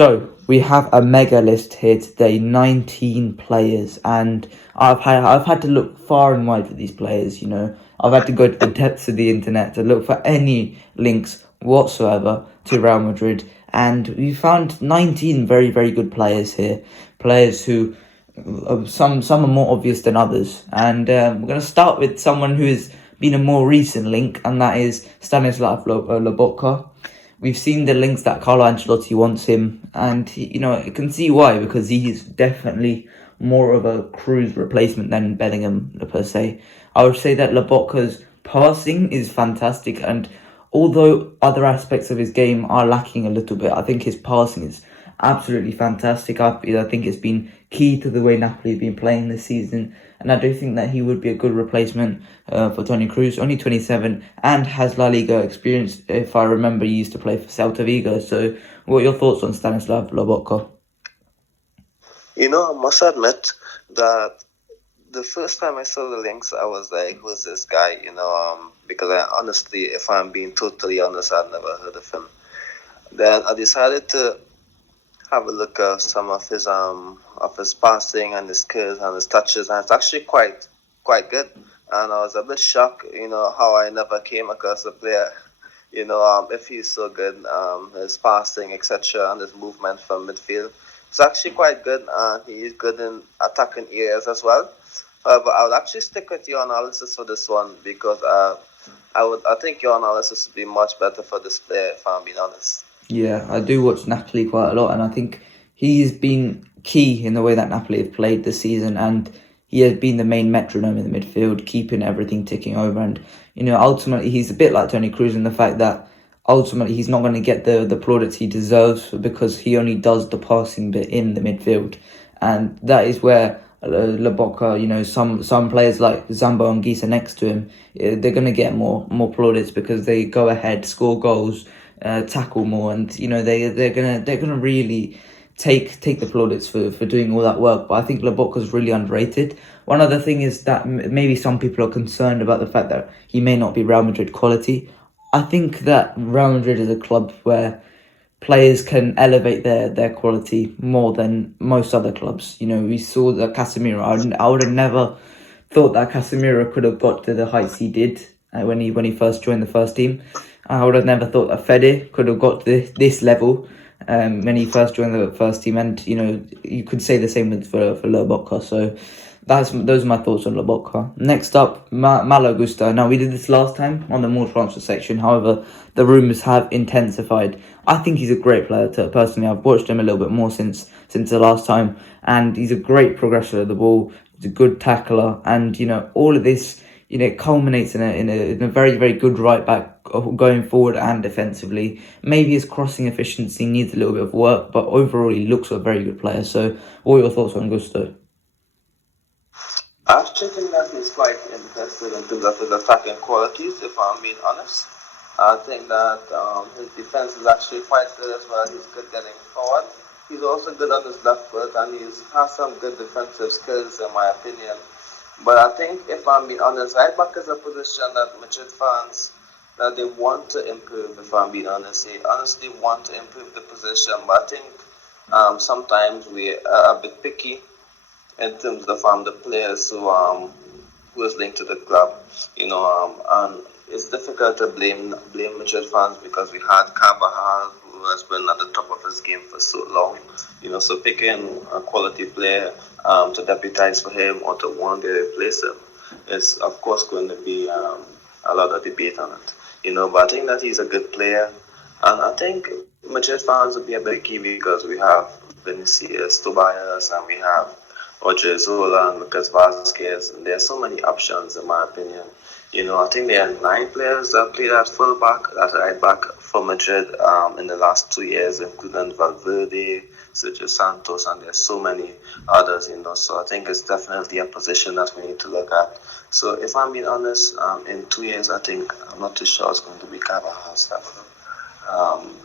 So we have a mega list here today, 19 players, and I've had to look far and wide for these players. I've had to go to the depths of the internet to look for any links whatsoever to Real Madrid, and we found 19 very very good players here, players who some are more obvious than others, and we're going to start with someone who has been a more recent link, and that is Stanislav Lobotka. We've seen the links that Carlo Ancelotti wants him, and you can see why, because he's definitely more of a Cruz replacement than Bellingham per se. I would say that Lobotka's passing is fantastic, and although other aspects of his game are lacking a little bit, I think his passing is absolutely fantastic. I think it's been key to the way Napoli have been playing this season, and I do think that he would be a good replacement for Toni Kroos. Only 27 and has La Liga experience. If I remember, he used to play for Celta Vigo. So, what are your thoughts on Stanislav Lobotka? I must admit that the first time I saw the links, I was like, who's this guy? Because I honestly, if I'm being totally honest, I'd never heard of him. Then I decided to have a look at some of his passing and his skills and his touches, and it's actually quite good. And I was a bit shocked, how I never came across a player, if he's so good, his passing, etc., and his movement from midfield. It's actually quite good, and he's good in attacking areas as well. But I would actually stick with your analysis for this one because I think your analysis would be much better for this player, if I'm being honest. Yeah, I do watch Napoli quite a lot, and I think he's been key in the way that Napoli have played this season, and he has been the main metronome in the midfield, keeping everything ticking over. And ultimately, he's a bit like Toni Kroos in the fact that ultimately he's not going to get the plaudits he deserves because he only does the passing bit in the midfield, and that is where Lobotka, some players like Zambo and Gisa next to him, they're going to get more plaudits because they go ahead, score goals, tackle more, and they're gonna really take the plaudits for doing all that work. But I think Lobotka's really underrated. One other thing is that maybe some people are concerned about the fact that he may not be Real Madrid quality. I think that Real Madrid is a club where players can elevate their quality more than most other clubs. We saw that Casemiro. I would have never thought that Casemiro could have got to the heights he did when he first joined the first team. I would have never thought that Fede could have got to this level when he first joined the first team, and you could say the same for Lobotka. So those are my thoughts on Lobotka. Next up, Malo Gusto. Now we did this last time on the more transfer section. However, the rumours have intensified. I think he's a great player. Personally, I've watched him a little bit more since the last time, and he's a great progressor of the ball. He's a good tackler, and all of this culminates in a very very good right back going forward and defensively. Maybe his crossing efficiency needs a little bit of work, but overall he looks a very good player. So, what are your thoughts on Gusto? I actually think that he's quite impressive in terms of his attacking qualities, if I'm being honest. I think that his defense is actually quite good as well. He's good getting forward. He's also good on his left foot, and he has some good defensive skills, in my opinion. But I think, if I'm being honest, right back is a position that Madrid fans that they want to improve. If I'm being honest, they honestly want to improve the position. But I think sometimes we are a bit picky in terms of the players who is linked to the club, and it's difficult to blame Madrid fans because we had Carvajal, who has been at the top of his game for so long, so picking a quality player to deputize for him or to one day replace him is of course going to be a lot of debate on it, but I think that he's a good player, and I think Madrid fans will be a bit key because we have Vinicius, Tobias, and we have Odriozola and Lucas Vazquez, and there are so many options in my opinion. I think there are 9 players that played at fullback, at right back for Madrid in the last 2 years, including Valverde, Sergio Santos, and there's so many others, so I think it's definitely a position that we need to look at. So if I'm being honest, in 2 years, I think, I'm not too sure it's going to be Carvajal's level.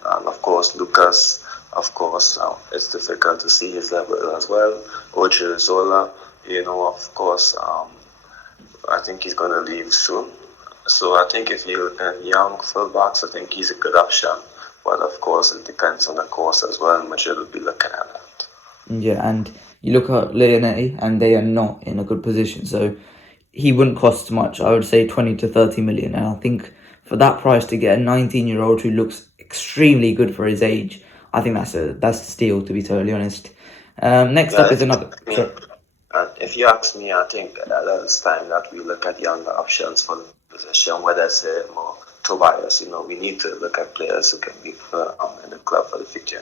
And of course, Lucas, of course, it's difficult to see his level as well. Odriozola, of course, I think he's going to leave soon. So I think if you look at young fullbacks, I think he's a good option. But of course, it depends on the course as well. Madrid will be looking at that. Yeah, and you look at Leonetti, and they are not in a good position. So he wouldn't cost much. I would say 20 to 30 million. And I think for that price to get a 19-year-old who looks extremely good for his age, I think that's a steal, to be totally honest. Next Yeah, up is another. Sorry. if you ask me, I think that it's time that we look at younger options for the position, whether it's more Tobias. We need to look at players who can be in the club for the future.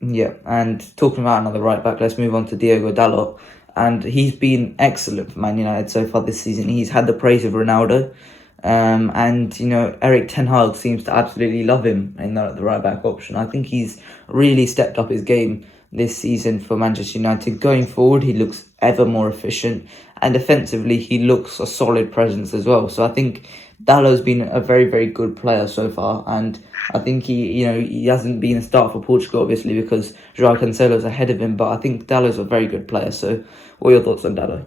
Yeah, and talking about another right back, let's move on to Diogo Dalot. And he's been excellent for Man United so far this season. He's had the praise of Ronaldo. And, Eric Ten Hag seems to absolutely love him in the right back option. I think he's really stepped up his game this season for Manchester United. Going forward, he looks ever more efficient. And defensively, he looks a solid presence as well. So I think Dalot's been a very, very good player so far. And I think he hasn't been a start for Portugal, obviously, because João Cancelo's ahead of him. But I think Dalot's a very good player. So what are your thoughts on Dalot?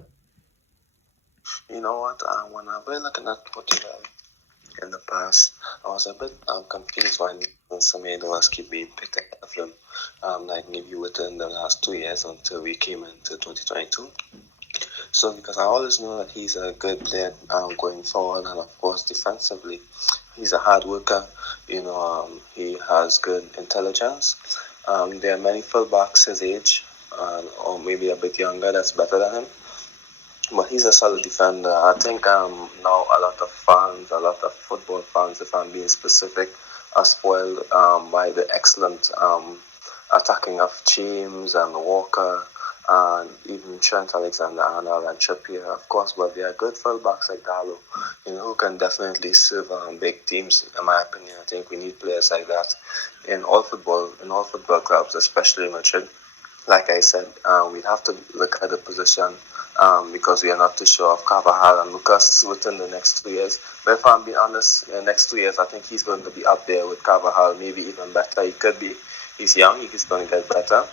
You know what? When I've been looking at Portugal in the past, I was a bit confused when Semedo was keep being picked up from like maybe within the last 2 years until we came into 2022. So because I always know that he's a good player going forward, and of course defensively, he's a hard worker. He has good intelligence. There are many fullbacks his age, or maybe a bit younger, that's better than him. But he's a solid defender. I think now a lot of fans, a lot of football fans, if I'm being specific, are spoiled by the excellent attacking of James and Walker and even Trent Alexander-Arnold and Trippier, of course. But they are good fullbacks like Dalot, who can definitely serve big teams. In my opinion, I think we need players like that in all football clubs, especially Madrid. Like I said, we'd have to look at the position because we are not too sure of Carvajal and Lucas within the next 2 years. But if I'm being honest, in the next 2 years, I think he's going to be up there with Carvajal, maybe even better. He could be. He's young. He's going to get better.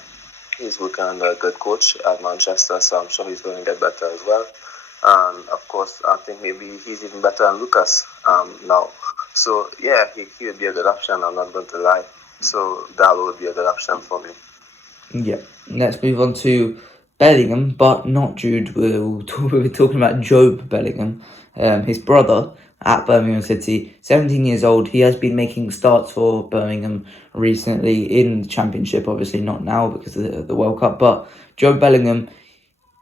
He's working under a good coach at Manchester, so I'm sure he's going to get better as well. And of course, I think maybe he's even better than Lucas now. So yeah, he would be a good option. I'm not going to lie. So Dalot would be a good option for me. Yeah, let's move on to Bellingham, but not Jude. We'll be talking about Job Bellingham, his brother at Birmingham City, 17 years old. He has been making starts for Birmingham recently in the Championship, obviously not now because of the World Cup, but Job Bellingham,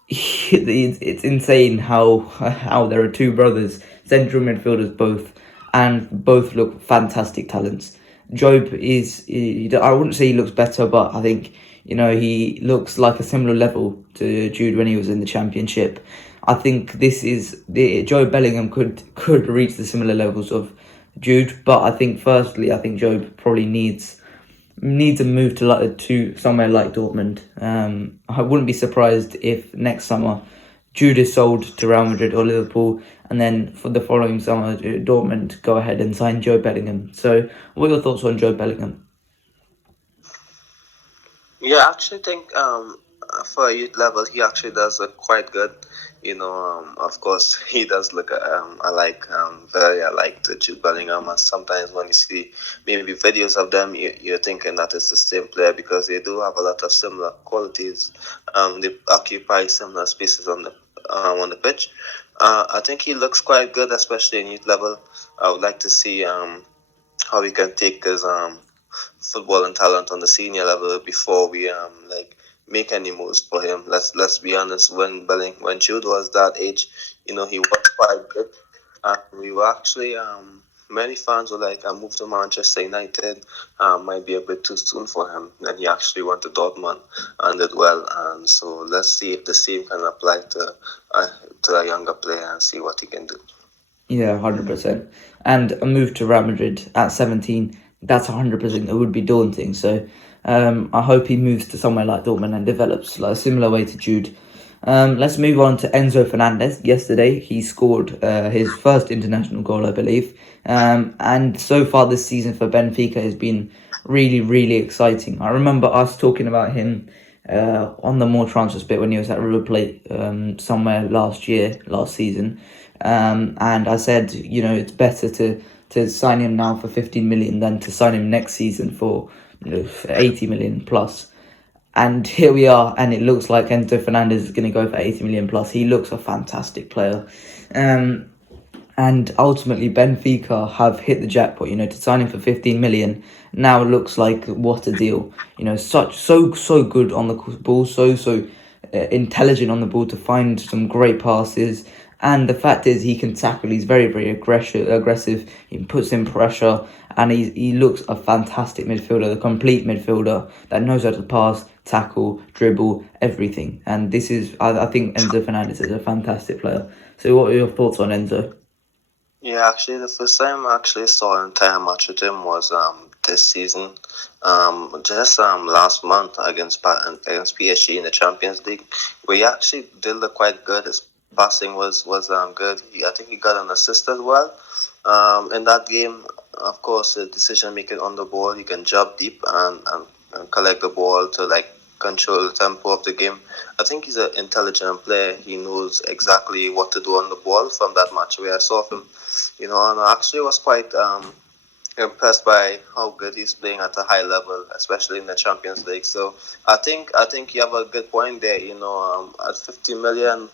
it's insane how there are two brothers, central midfielders both, and both look fantastic talents. Job I wouldn't say he looks better, but I think he looks like a similar level to Jude when he was in the Championship. I think Job Bellingham could reach the similar levels of Jude, but I think Job probably needs a move to somewhere like Dortmund. I wouldn't be surprised if next summer Jude is sold to Real Madrid or Liverpool, and then for the following summer Dortmund go ahead and sign Job Bellingham. So what are your thoughts on Job Bellingham? Yeah, I actually think for a youth level, he actually does look quite good. Of course, he does look very alike to Jude Bellingham. And sometimes when you see maybe videos of them, you're thinking that it's the same player because they do have a lot of similar qualities. They occupy similar spaces on the pitch. I think he looks quite good, especially in youth level. I would like to see how he can take his football and talent on the senior level before we make any moves for him. Let's be honest. When Jude was that age, he was quite good. We were actually many fans were like, "I moved to Manchester United. Might be a bit too soon for him." And he actually went to Dortmund and did well. And so let's see if the same can apply to a younger player and see what he can do. Yeah, 100%. And a move to Real Madrid at 17, that's 100%. It would be daunting. So I hope he moves to somewhere like Dortmund and develops like a similar way to Jude. Let's move on to Enzo Fernandez. Yesterday, he scored his first international goal, I believe. And so far this season for Benfica has been really, really exciting. I remember us talking about him on the More Transfers bit when he was at River Plate somewhere last season. And I said, it's better to to sign him now for 15 million than to sign him next season for 80 million plus. And here we are, and it looks like Enzo Fernandez is going to go for 80 million plus. He looks a fantastic player. And ultimately, Benfica have hit the jackpot, to sign him for 15 million. Now it looks like what a deal. So good on the ball, so intelligent on the ball to find some great passes. And the fact is, he can tackle. He's very, very aggressive. He puts in pressure, and he looks a fantastic midfielder, the complete midfielder that knows how to pass, tackle, dribble, everything. And this is, I think, Enzo Fernandez is a fantastic player. So, what are your thoughts on Enzo? Yeah, actually, the first time I actually saw an entire match with him was this season, just last month against PSG in the Champions League, where he actually did look quite good. His passing was good. I think he got an assist as well. In that game, of course, the decision making on the ball, he can jump deep and collect the ball to control the tempo of the game. I think he's an intelligent player. He knows exactly what to do on the ball from that match where I saw him. And I actually was quite impressed by how good he's playing at a high level, especially in the Champions League. So I think you have a good point there. At 50 million,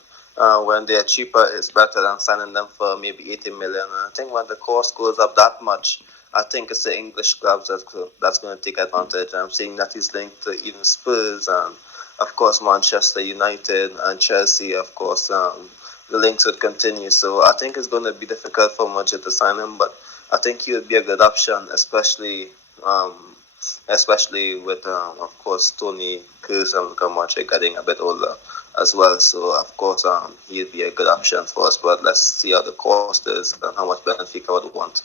when they're cheaper, it's better than signing them for maybe 80 million. And I think when the cost goes up that much, I think it's the English clubs that's going to take advantage. I'm seeing that he's linked to even Spurs and, of course, Manchester United and Chelsea, of course. The links would continue. So I think it's going to be difficult for Madrid to sign him, but I think he would be a good option, especially with, of course, Tony Kroos and Luka Modric getting a bit older as well. So, of course, he'd be a good option for us, but let's see how the cost is and how much Benfica would want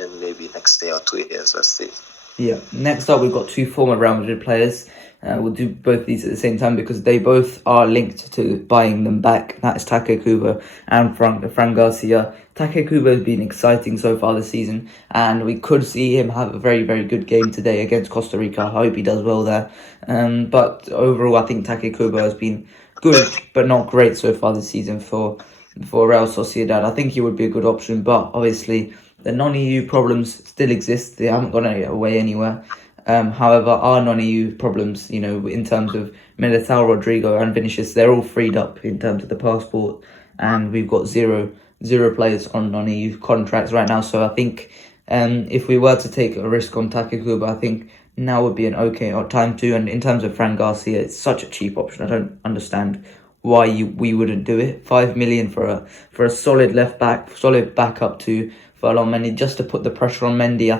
in maybe next year or 2 years. Let's see. Yeah. Next up, we've got two former Real Madrid players. We'll do both these at the same time because they both are linked to buying them back. That is Take Kubo and Fran Garcia. Take Kubo has been exciting so far this season, and we could see him have a very, very good game today against Costa Rica. I hope he does well there. But overall, I think Take Kubo has been good, but not great so far this season for Real Sociedad. I think he would be a good option, but obviously the non-EU problems still exist. They haven't gone away anywhere. However, our non-EU problems, in terms of Militao, Rodrigo and Vinicius, they're all freed up in terms of the passport, and we've got zero players on non-EU contracts right now. So I think if we were to take a risk on Takecuba, I think now would be an okay time to. And in terms of Fran Garcia, it's such a cheap option. I don't understand why we wouldn't do it. 5 million for a solid left back, solid backup to Ferland Mendy, just to put the pressure on Mendy.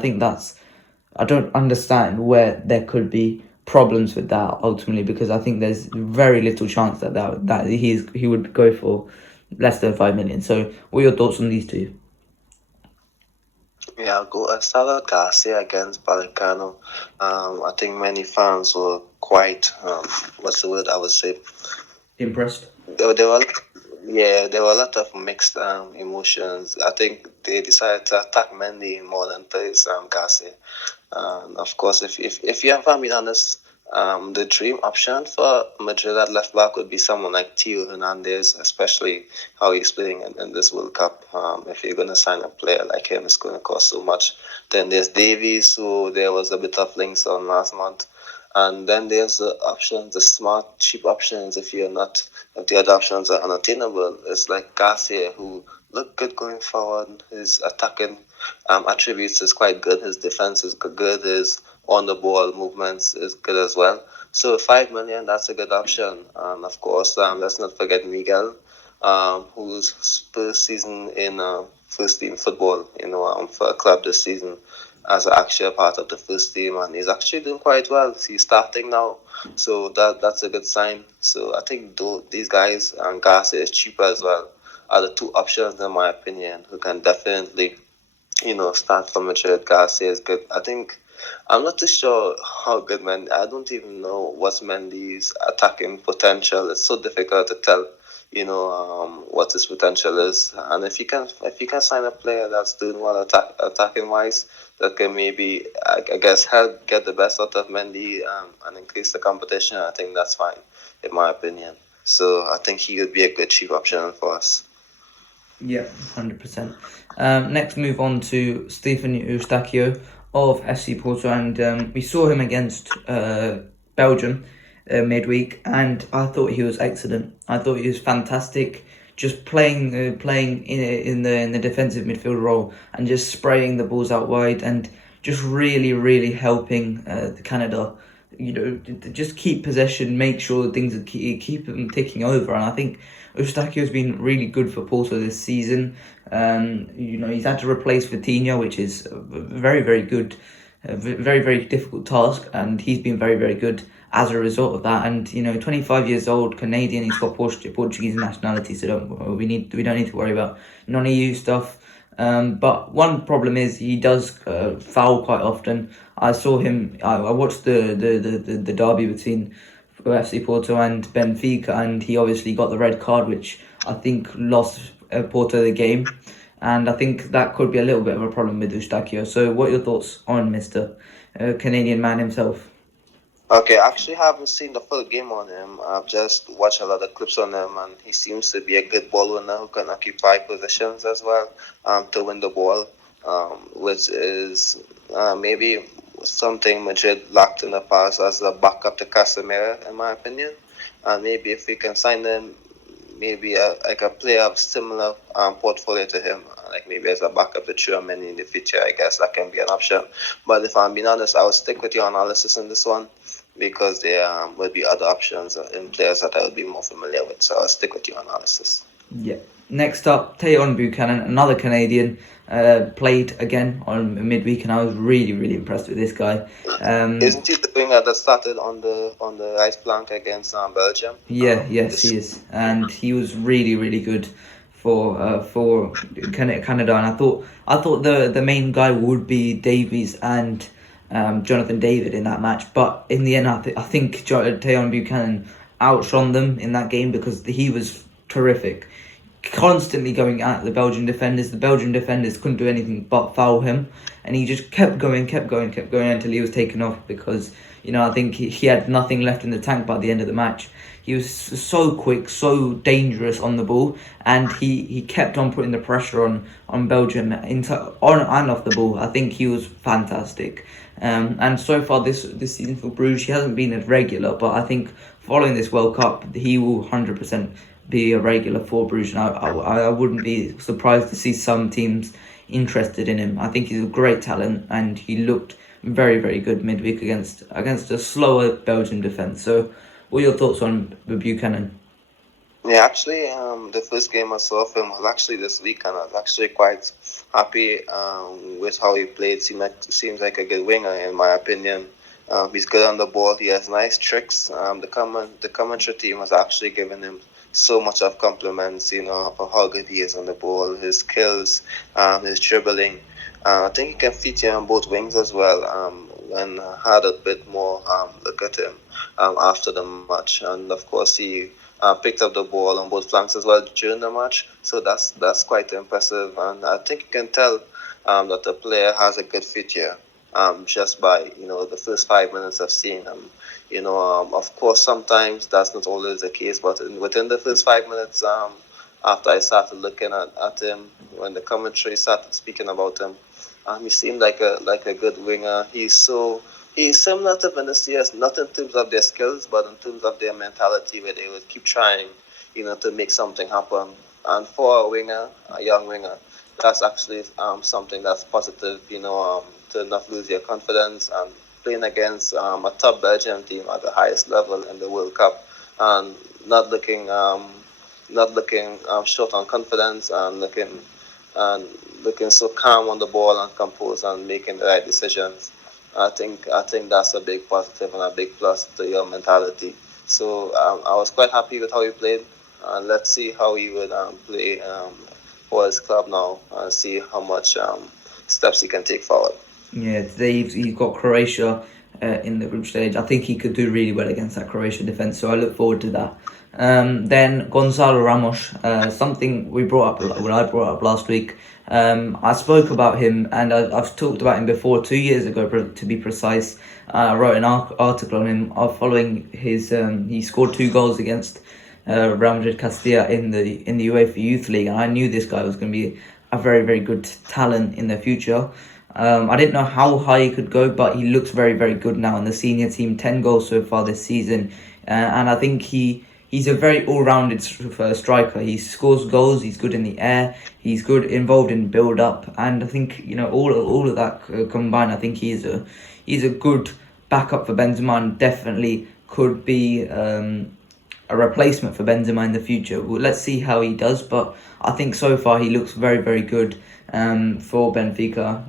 I don't understand where there could be problems with that ultimately, because I think there's very little chance that he would go for less than 5 million. So, what are your thoughts on these two? Yeah, I'll go. I started Garcia against Balacano. I think many fans were quite, what's the word I would say? Impressed? There were, yeah, there were a lot of mixed emotions. I think they decided to attack Mendy more than praise Garcia. Of course, if you have, I mean, honest, the dream option for Madrid at left back would be someone like Theo Hernandez, especially how he's playing in this World Cup. If you're going to sign a player like him, it's going to cost so much. Then there's Davies, who there was a bit of links on last month. And then there's the options, the smart, cheap options. If the other options are unattainable, it's like Garcia, who looked good going forward. His attacking attributes is quite good. His defense is good. His on the ball movements is good as well. So 5 million, that's a good option. And of course, let's not forget Miguel, whose first season in first team football, for a club this season as actually a part of the first team, and he's actually doing quite well. He's starting now, so that's a good sign. So I think these guys and Garcia is cheaper as well are the two options in my opinion who can definitely start from Madrid. Garcia is good. I think I'm not too sure how good Mendy. I don't even know what's Mendy's attacking potential. It's so difficult to tell. What his potential is, and if you can sign a player that's doing well attacking wise, that can maybe I guess help get the best out of Mendy and increase the competition. I think that's fine, in my opinion. So I think he would be a good cheap option for us. Yeah, 100%. Next, move on to Stephen Eustachio of FC Porto, and we saw him against Belgium midweek, and I thought he was excellent. I thought he was fantastic, just playing in the defensive midfield role and just spraying the balls out wide and just really helping Canada. Just keep possession, make sure things keep them ticking over, and I think Eustachio has been really good for Porto this season. He's had to replace Vitinha, which is a very good, very difficult task, and he's been very good as a result of that. And 25 years old, Canadian, he's got Portuguese nationality, so we don't need to worry about non-EU stuff. But one problem is he does foul quite often. I saw him. I watched the derby between FC Porto and Benfica, and he obviously got the red card, which I think lost Porto the game. And I think that could be a little bit of a problem with Eustachio. So, what are your thoughts on Mr. Canadian man himself? Okay, I actually haven't seen the full game on him. I've just watched a lot of clips on him, and he seems to be a good ball winner who can occupy positions as well to win the ball, which is maybe something Madrid lacked in the past as a backup to Casemiro, in my opinion. And maybe if we can sign him, maybe like a player of similar portfolio to him, like maybe as a backup to Tchouaméni in the future, I guess that can be an option. But if I'm being honest, I would stick with your analysis in this one because there will be other options in players that I will be more familiar with. So I'll stick with your analysis. Yeah. Next up, Tayon Buchanan, another Canadian, played again on midweek, and I was really impressed with this guy. Isn't he the winger that started on the right flank against Belgium? Yes, he is, and he was really good for Canada. And I thought the main guy would be Davies and Jonathan David in that match, but in the end, I think Tayon Buchanan outshone them in that game because he was terrific, constantly going at the Belgian defenders. The Belgian defenders couldn't do anything but foul him, and he just kept going until he was taken off because I think he had nothing left in the tank by the end of the match. He was so quick, so dangerous on the ball, and he kept on putting the pressure on Belgium on and off the ball. I think he was fantastic. And so far this season for Bruges, he hasn't been a regular, but I think following this World Cup, he will 100% be a regular for Bruges. And I wouldn't be surprised to see some teams interested in him. I think he's a great talent, and he looked very good midweek against a slower Belgian defence. So, what are your thoughts on Buchanan? Yeah, actually, the first game I saw of him was actually this week, and I was actually quite happy with how he played. Seems like a good winger, in my opinion. He's good on the ball. He has nice tricks. The commentary team was actually giving him so much of compliments, for how good he is on the ball, his skills, his dribbling. I think he can feature on both wings as well. And had a bit more look at him after the match, and of course he picked up the ball on both flanks as well during the match. So that's quite impressive, and I think you can tell that the player has a good future just by the first 5 minutes of seeing him. Of course, sometimes that's not always the case, but within the first 5 minutes, after I started looking at him, when the commentary started speaking about him, he seemed like a good winger. He's similar to Vinicius, not in terms of their skills, but in terms of their mentality, where they would keep trying, to make something happen. And for a young winger, that's actually something that's positive, to not lose your confidence and playing against a top Belgian team at the highest level in the World Cup, and not looking short on confidence and looking so calm on the ball and composed and making the right decisions. I think that's a big positive and a big plus to your mentality. So I was quite happy with how he played, and let's see how he would play for his club now and see how much steps he can take forward. Yeah, today he's got Croatia in the group stage. I think he could do really well against that Croatian defence, so I look forward to that. Then Gonzalo Ramos, something I brought up last week. I spoke about him, and I've talked about him before 2 years ago, to be precise. I wrote an article on him following his. He scored 2 goals against Real Madrid Castilla in the UEFA Youth League, and I knew this guy was going to be a very very good talent in the future. I didn't know how high he could go, but he looks very very good now in the senior team. 10 goals so far this season, and I think he's a very all-rounded striker. He scores goals. He's good in the air. He's good involved in build-up, and I think all of that combined. I think he's a good backup for Benzema, and definitely could be a replacement for Benzema in the future. Well, let's see how he does, but I think so far he looks very very good for Benfica.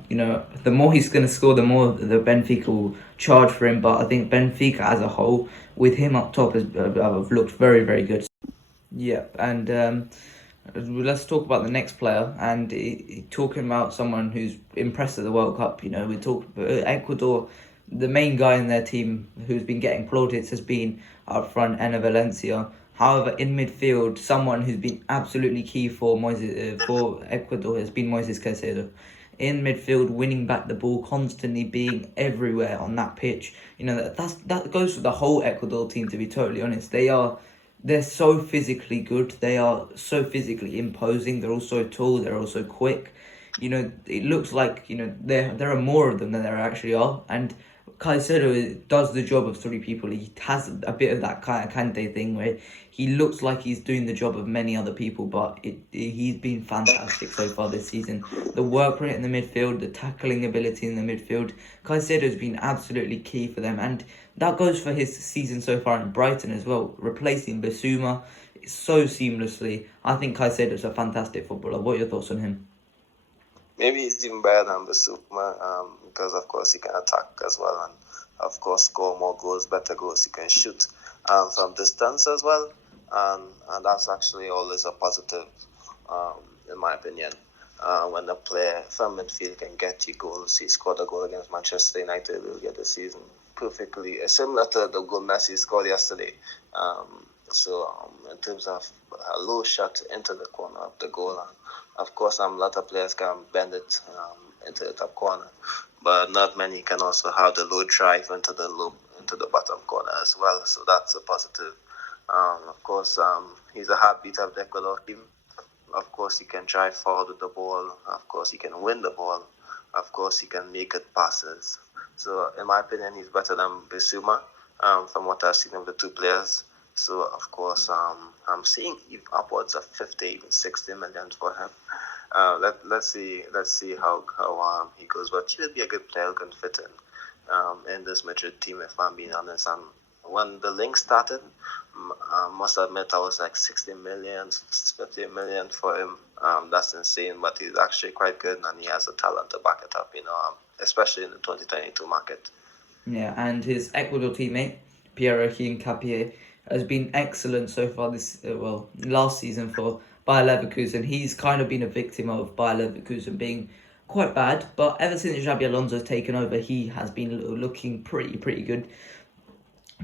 The more he's going to score, the more the Benfica will charge for him. But I think Benfica as a whole, with him up top, has have looked very very good. Yeah, and let's talk about the next player, and talking about someone who's impressed at the World Cup. We talk Ecuador. The main guy in their team who's been getting plaudits has been up front Enner Valencia. However, in midfield, someone who's been absolutely key for for Ecuador has been Moises Caicedo. In midfield, winning back the ball, constantly being everywhere on that pitch. That goes for the whole Ecuador team. To be totally honest, they're so physically good. They are so physically imposing. They're also tall. They're also quick. It looks like there are more of them than there actually are. And Caicedo does the job of three people. He has a bit of that kind of Kante thing where he looks like he's doing the job of many other people, but he's been fantastic so far this season. The work rate in the midfield, the tackling ability in the midfield, Caicedo's been absolutely key for them, and that goes for his season so far in Brighton as well, replacing Basuma so seamlessly. I think Caicedo's a fantastic footballer. What are your thoughts on him? Maybe he's even better than Basuma because, of course, he can attack as well and, of course, score more goals, better goals. He can shoot from distance as well. And that's actually always a positive, in my opinion. When a player from midfield can get you goals, he scored a goal against Manchester United earlier this season perfectly, similar to the goal Messi scored yesterday. In terms of a low shot into the corner of the goal, of course, a lot of players can bend it into the top corner, but not many can also have the low drive into the bottom corner as well. So that's a positive. Of course, he's a heartbeat of the Ecuador team. Of course, he can drive forward with the ball. Of course, he can win the ball. Of course, he can make good passes. So, in my opinion, he's better than Bissouma from what I've seen of the two players. So, of course, I'm seeing upwards of 50, even 60 million for him. Let's see how he goes. But he will be a good player who can fit in this Madrid team, if I'm being honest. And when the link started, I must admit I was like 60 million, 50 million for him. That's insane, but he's actually quite good and he has the talent to back it up, especially in the 2022 market. Yeah, and his Ecuador teammate, Piero Hincapié, has been excellent so far last season for Bayer Leverkusen. He's kind of been a victim of Bayer Leverkusen being quite bad, but ever since Xabi Alonso's taken over, he has been looking pretty good.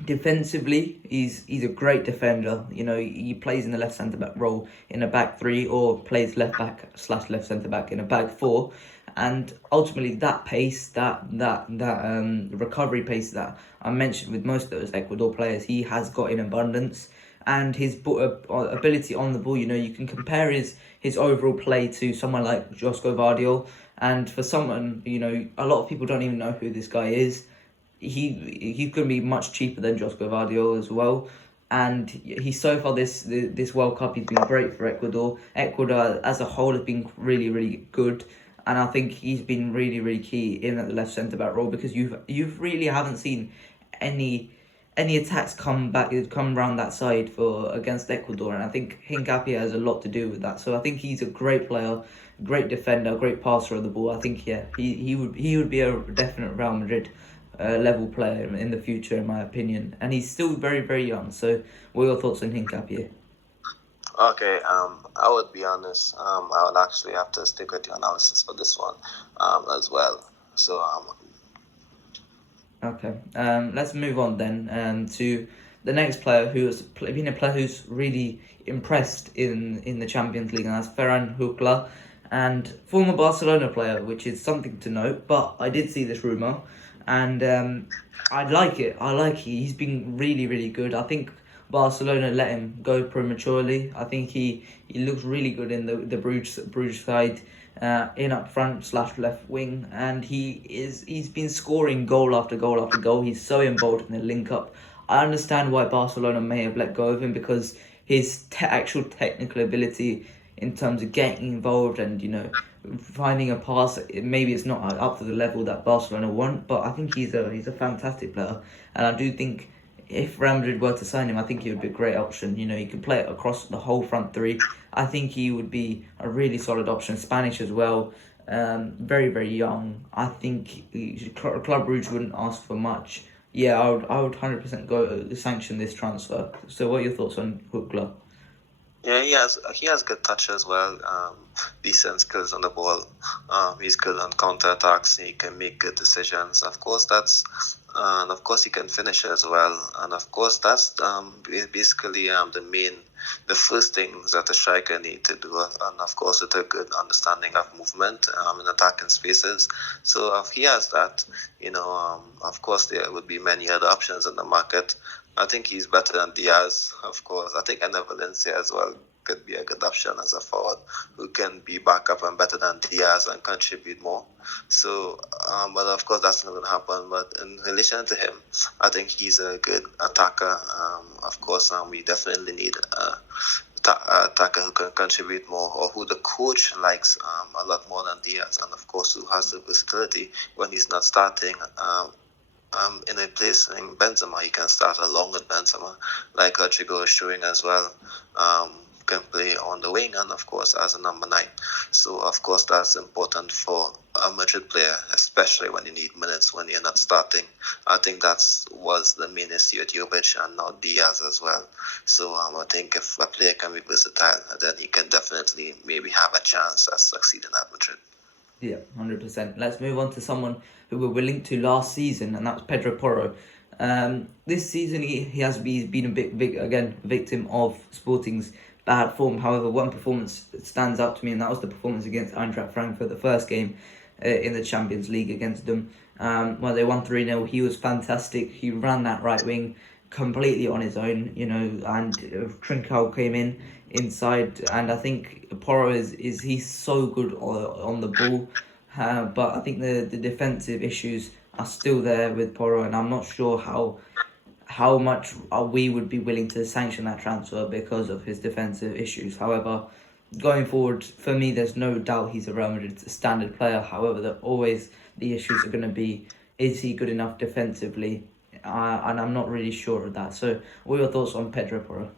Defensively, he's a great defender. He plays in the left centre back role in a back three, or plays left back / left centre back in a back four, and ultimately that pace, that recovery pace that I mentioned with most of those Ecuador players, he has got in abundance, and his ability on the ball. You can compare his overall play to someone like Josko Vardiol, and for someone a lot of people don't even know who this guy is. He's going to be much cheaper than Josko Vardiol as well, and he's so far this World Cup he's been great for Ecuador. Ecuador as a whole has been really good, and I think he's been really key in at the left centre back role, because you've really haven't seen any attacks come around that side against Ecuador, and I think Hincapié has a lot to do with that. So I think he's a great player, great defender, great passer of the ball. I think he would be a definite Real Madrid level player in the future, in my opinion, and he's still very young. So what are your thoughts on Hincapié? Okay, I would be honest. I would actually have to stick with your analysis for this one as well. So Okay, let's move on then to the next player who has been a player who's really impressed in the Champions League, and that's Ferran Hukla, and former Barcelona player, which is something to note. But I did see this rumour, and I like it. He's been really good. I think Barcelona let him go prematurely. I think he looks really good in the Bruges side, in up front slash left wing, and he's been scoring goal after goal after goal. He's so involved in the link up. I understand why Barcelona may have let go of him, because his actual technical ability in terms of getting involved and finding a pass, maybe it's not up to the level that Barcelona want, but I think he's a fantastic player, and I do think if Real Madrid were to sign him, I think he would be a great option. He could play it across the whole front three. I think he would be a really solid option. Spanish as well, very very young. I think Club Brugge wouldn't ask for much. Yeah, I would 100% go sanction this transfer. So, what are your thoughts on Hookler? Yeah, he has good touch as well. Decent skills on the ball. He's good on counter attacks. He can make good decisions. Of course, and of course he can finish as well. And of course, that's basically the first things that a striker need to do. And of course, with a good understanding of movement in attacking spaces. So if he has that, of course there would be many other options in the market. I think he's better than Diaz, of course. I think Enner Valencia as well could be a good option as a forward who can be back up and better than Diaz and contribute more. So, but of course that's not going to happen. But in relation to him, I think he's a good attacker. Of course, we definitely need attacker who can contribute more, or who the coach likes a lot more than Diaz, and of course who has the versatility when he's not starting. In replacing Benzema, he can start along with Benzema, like Rodrigo is showing as well. Can play on the wing and of course as a number 9. So of course that's important for a Madrid player, especially when you need minutes when you're not starting. I think that was the main issue at Jovic and now Diaz as well. So I think if a player can be versatile, then he can definitely maybe have a chance at succeeding at Madrid. Yeah, 100%. Let's move on to someone who we were linked to last season, and that was Pedro Porro. This season he's been a bit victim of Sporting's bad form. However, one performance stands out to me, and that was the performance against Eintracht Frankfurt, the first game in the Champions League against them. Well, they won 3-0. He was fantastic. He ran that right wing completely on his own, and Trincao came inside, and I think Porro he's so good on the ball, but I think the defensive issues are still there with Porro, and I'm not sure how much we would be willing to sanction that transfer because of his defensive issues. However, going forward, for me, there's no doubt he's a Real Madrid standard player. However, the issues are going to be, is he good enough defensively? And I'm not really sure of that. So, what are your thoughts on Pedro Porro?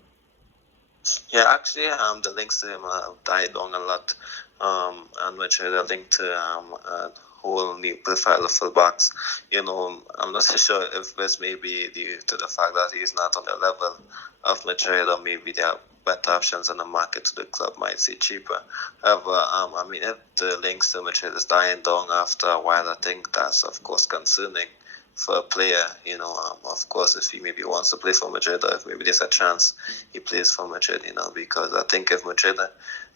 Yeah, actually, the links to him have died down a lot, and which are linked to a whole new profile of fullbacks. I'm not so sure if this may be due to the fact that he's not on the level of Madrid, or maybe there are better options on the market, so the club might see cheaper. However, if the links to Madrid is dying down after a while, I think that's of course concerning for a player. Of course, if he maybe wants to play for Madrid, or if maybe there's a chance he plays for Madrid, because I think if Madrid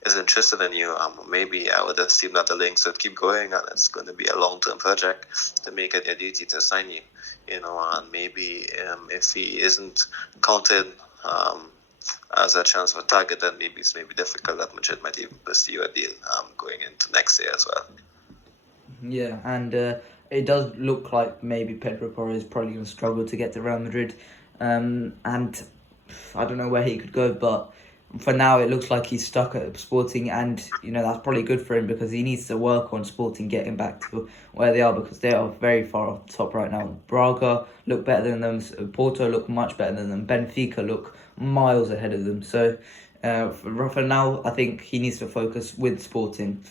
is interested in you, maybe I would assume that the links would keep going, and it's going to be a long-term project to make it their duty to sign you, and maybe if he isn't counted as a transfer target, then maybe it's difficult that Madrid might even pursue a deal going into next year as well. Yeah, and it does look like maybe Pedro Porro is probably going to struggle to get to Real Madrid, and I don't know where he could go, but for now it looks like he's stuck at Sporting, and that's probably good for him, because he needs to work on Sporting getting back to where they are, because they are very far off the top right now. Braga look better than them, Porto look much better than them, Benfica look miles ahead of them. So for now, I think he needs to focus with Sporting.